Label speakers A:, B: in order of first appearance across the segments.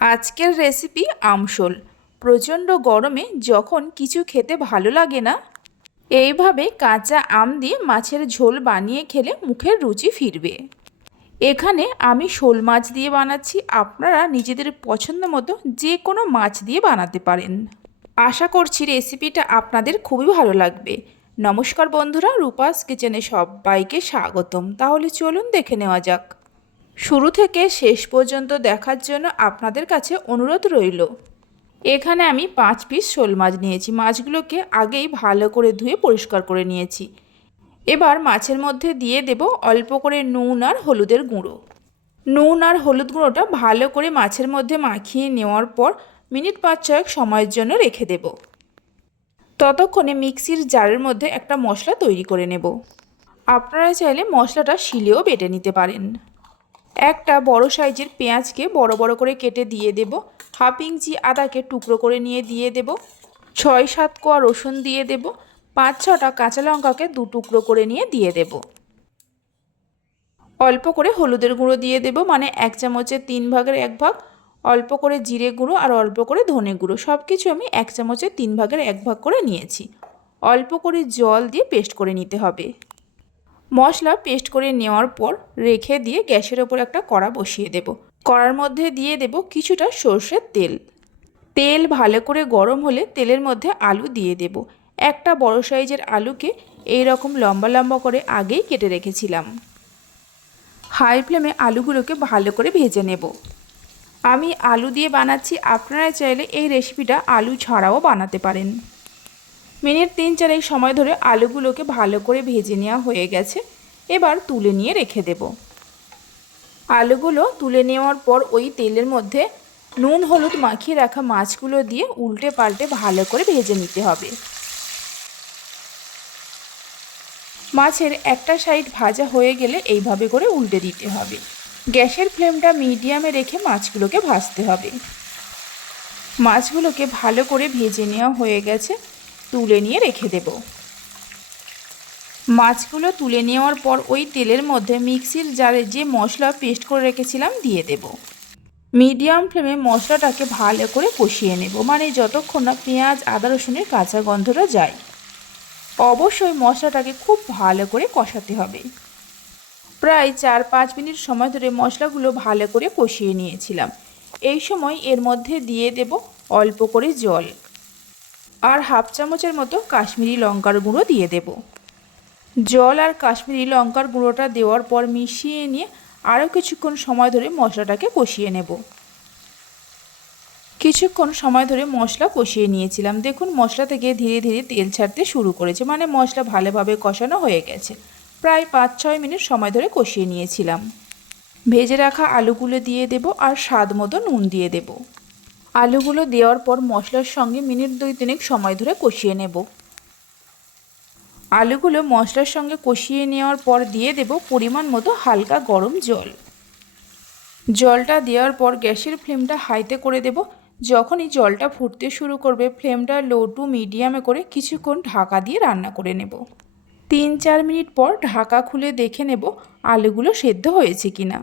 A: আজকের রেসিপি আমশোল। প্রচণ্ড গরমে যখন কিছু খেতে ভালো লাগে না, এইভাবে কাঁচা আম দিয়ে মাছের ঝোল বানিয়ে খেলে মুখের রুচি ফিরবে। এখানে আমি শোল মাছ দিয়ে বানাচ্ছি, আপনারা নিজেদের পছন্দ মতো যে কোনো মাছ দিয়ে বানাতে পারেন। আশা করছি রেসিপিটা আপনাদের খুবই ভালো লাগবে। নমস্কার বন্ধুরা, রূপাস কিচেনে সবাইকে স্বাগতম। তাহলে চলুন দেখে নেওয়া যাক। শুরু থেকে শেষ পর্যন্ত দেখার জন্য আপনাদের কাছে অনুরোধ রইল। এখানে আমি পাঁচ পিস শোল মাছ নিয়েছি। মাছগুলোকে আগেই ভালো করে ধুয়ে পরিষ্কার করে নিয়েছি। এবার মাছের মধ্যে দিয়ে দেব অল্প করে নুন আর হলুদের গুঁড়ো। নুন আর হলুদ গুঁড়োটা ভালো করে মাছের মধ্যে মাখিয়ে নেওয়ার পর মিনিট পাঁচ ছয়েক সময়ের জন্য রেখে দেব। ততক্ষণে মিক্সির জারের মধ্যে একটা মশলা তৈরি করে নেব। আপনারা চাইলে মশলাটা শিলেও বেটে নিতে পারেন। একটা বড় সাইজের পেঁয়াজকে বড় বড় করে কেটে দিয়ে দেব। হাফ ইঞ্চি আদাকে টুকরো করে নিয়ে দিয়ে দেব। ছয় সাত কোয়া রসুন দিয়ে দেব। পাঁচ ছটা কাঁচা লঙ্কাকে দু টুকরো করে নিয়ে দিয়ে দেব। অল্প করে হলুদের গুঁড়ো দিয়ে দেব মানে এক চামচের তিন ভাগের এক ভাগ। অল্প করে জিরে গুঁড়ো আর অল্প করে ধনে গুঁড়ো সব কিছু আমি এক চামচের তিন ভাগের এক ভাগ করে নিয়েছি। অল্প করে জল দিয়ে পেস্ট করে নিতে হবে। মশলা পেস্ট করে নেওয়ার পর রেখে দিয়ে গ্যাসের ওপর একটা কড়া বসিয়ে দেব। কড়ার মধ্যে দিয়ে দেব কিছুটা সর্ষের তেল। তেল ভালো করে গরম হলে তেলের মধ্যে আলু দিয়ে দেব। একটা বড় সাইজের আলুকে এই রকম লম্বা লম্বা করে আগেই কেটে রেখেছিলাম। হাই ফ্লেমে আলুগুলোকে ভালো করে ভেজে নেব। আমি আলু দিয়ে বানাচ্ছি, আপনারা চাইলে এই রেসিপিটা আলু ছাড়াও বানাতে পারেন। মিনিট তিন চারেক সময় ধরে আলুগুলোকে ভালো করে ভেজে নেওয়া হয়ে গেছে। এবার তুলে নিয়ে রেখে দেব। আলুগুলো তুলে নেওয়ার পর ওই তেলের মধ্যে নুন, হলুদ মাখিয়ে রাখা মাছগুলো দিয়ে উল্টে পাল্টে ভালো করে ভেজে নিতে হবে। মাছের একটা সাইড ভাজা হয়ে গেলে এইভাবে করে উল্টে দিতে হবে। গ্যাসের ফ্লেমটা মিডিয়ামে রেখে মাছগুলোকে ভাজতে হবে। মাছগুলোকে ভালো করে ভেজে নেওয়া হয়ে গেছে। তুলে নিয়ে রেখে দেব। মাছগুলো তুলে নেওয়ার পর ওই তেলের মধ্যে মিক্সির জারে যে মশলা পেস্ট করে রেখেছিলাম দিয়ে দেব। মিডিয়াম ফ্লেমে মশলাটাকে ভালো করে কষিয়ে নেব মানে যতক্ষণ না পেঁয়াজ, আদা, রসুনের কাঁচা গন্ধটা যায়। অবশ্যই মশলাটাকে খুব ভালো করে কষাতে হবে। প্রায় চার পাঁচ মিনিট সময় ধরে মশলাগুলো ভালো করে কষিয়ে নিয়েছিলাম। এই সময় এর মধ্যে দিয়ে দেব অল্প করে জল। আর হাফ চামচের মতো কাশ্মীরি লঙ্কার গুঁড়ো দিয়ে দেব। জল আর কাশ্মীরি লঙ্কার গুঁড়োটা দেওয়ার পর মিশিয়ে নিয়ে আরও কিছুক্ষণ সময় ধরে মশলাটাকে কষিয়ে নেব। কিছুক্ষণ সময় ধরে মশলা কষিয়ে নিয়েছিলাম। দেখুন, মশলা থেকে ধীরে ধীরে তেল ছাড়তে শুরু করেছে মানে মশলা ভালোভাবে কষানো হয়ে গেছে। প্রায় পাঁচ ছয় মিনিট সময় ধরে কষিয়ে নিয়েছিলাম। ভেজে রাখা আলুগুলো দিয়ে দেব আর স্বাদ মতো নুন দিয়ে দেব। আলুগুলো দেওয়ার পর মশলার সঙ্গে মিনিট দুই তিনেক সময় ধরে কষিয়ে নেব। আলুগুলো মশলার সঙ্গে কষিয়ে নেওয়ার পর দিয়ে দেব পরিমাণ মতো হালকা গরম জল। জলটা দেওয়ার পর গ্যাসের ফ্লেমটা হাইতে করে দেব। যখনই জলটা ফুটতে শুরু করবে, ফ্লেমটা লো টু মিডিয়ামে করে কিছুক্ষণ ঢাকা দিয়ে রান্না করে নেব। তিন চার মিনিট পর ঢাকা খুলে দেখে নেব আলুগুলো সেদ্ধ হয়েছে কিনা।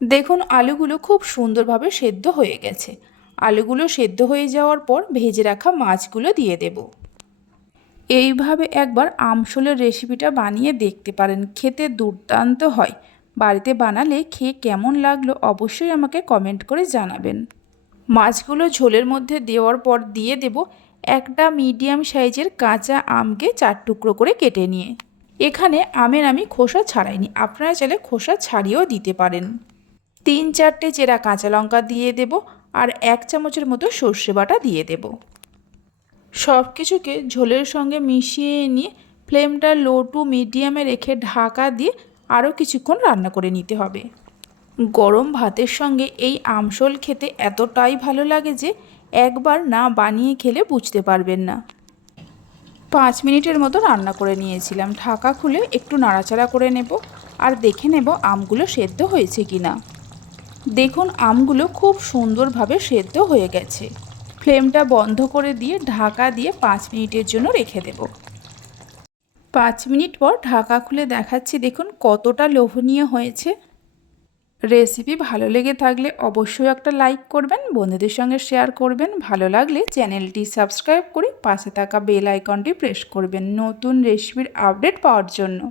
A: দেখুন, আলুগুলো খুব সুন্দরভাবে সেদ্ধ হয়ে গেছে। আলুগুলো সেদ্ধ হয়ে যাওয়ার পর ভেজে রাখা মাছগুলো দিয়ে দেব। এইভাবে একবার আমশোলের রেসিপিটা বানিয়ে দেখতে পারেন। খেতে দুর্দান্ত হয়। বাড়িতে বানালে খেয়ে কেমন লাগল অবশ্যই আমাকে কমেন্ট করে জানাবেন। মাছগুলো ঝোলের মধ্যে দেওয়ার পর দিয়ে দেব একটা মিডিয়াম সাইজের কাঁচা আমকে চার টুকরো করে কেটে নিয়ে। এখানে আমের আমি খোসা ছাড়াইনি, আপনারা চাইলে খোসা ছাড়িয়েও দিতে পারেন। তিন চারটে চেরা কাঁচা লঙ্কা দিয়ে দেব আর এক চামচের মতো সর্ষে বাটা দিয়ে দেব। সব কিছুকে ঝোলের সঙ্গে মিশিয়ে নিয়ে ফ্লেমটা লো টু মিডিয়ামে রেখে ঢাকা দিয়ে আরও কিছুক্ষণ রান্না করে নিতে হবে। গরম ভাতের সঙ্গে এই আমশোল খেতে এতটাই ভালো লাগে যে একবার না বানিয়ে খেলে বুঝতে পারবেন না। পাঁচ মিনিটের মতো রান্না করে নিয়েছিলাম। ঢাকা খুলে একটু নাড়াচাড়া করে নেব আর দেখে নেব আমগুলো সেদ্ধ হয়েছে কি না দেখুন, আমগুলো খুব সুন্দরভাবে সেদ্ধ হয়ে গেছে। ফ্লেমটা বন্ধ করে দিয়ে ঢাকা দিয়ে পাঁচ মিনিটের জন্য রেখে দেব। পাঁচ মিনিট পর ঢাকা খুলে দেখাচ্ছি, দেখুন কতটা লোভনীয় হয়েছে। রেসিপি ভালো লেগে থাকলে অবশ্যই একটা লাইক করবেন, বন্ধুদের সঙ্গে শেয়ার করবেন। ভালো লাগলে চ্যানেলটি সাবস্ক্রাইব করে পাশে থাকা বেল আইকনটি প্রেস করবেন নতুন রেসিপির আপডেট পাওয়ার জন্য।